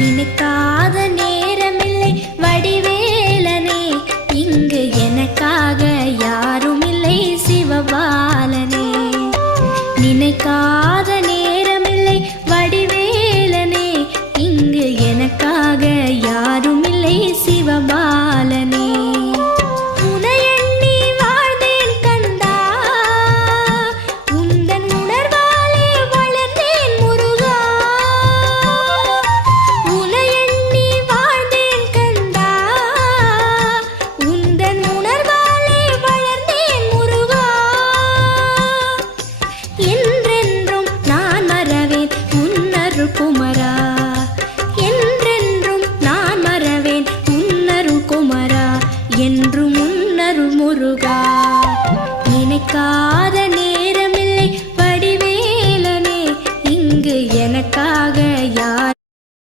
நினைக்காத நேரமில்லை வடிவேலனே, இங்கு எனக்காக யாரும் இல்லை சிவபாலனே. நினைக்காத நேரமில்லை வடிவேலனே, இங்கு எனக்காக யாரும் இல்லை சிவபாலனே. குமரா என்றென்றும் நான் மறவேன் உன்னருள் குமரா, என்றும் உன்னருள் முருகா. நினைக்காத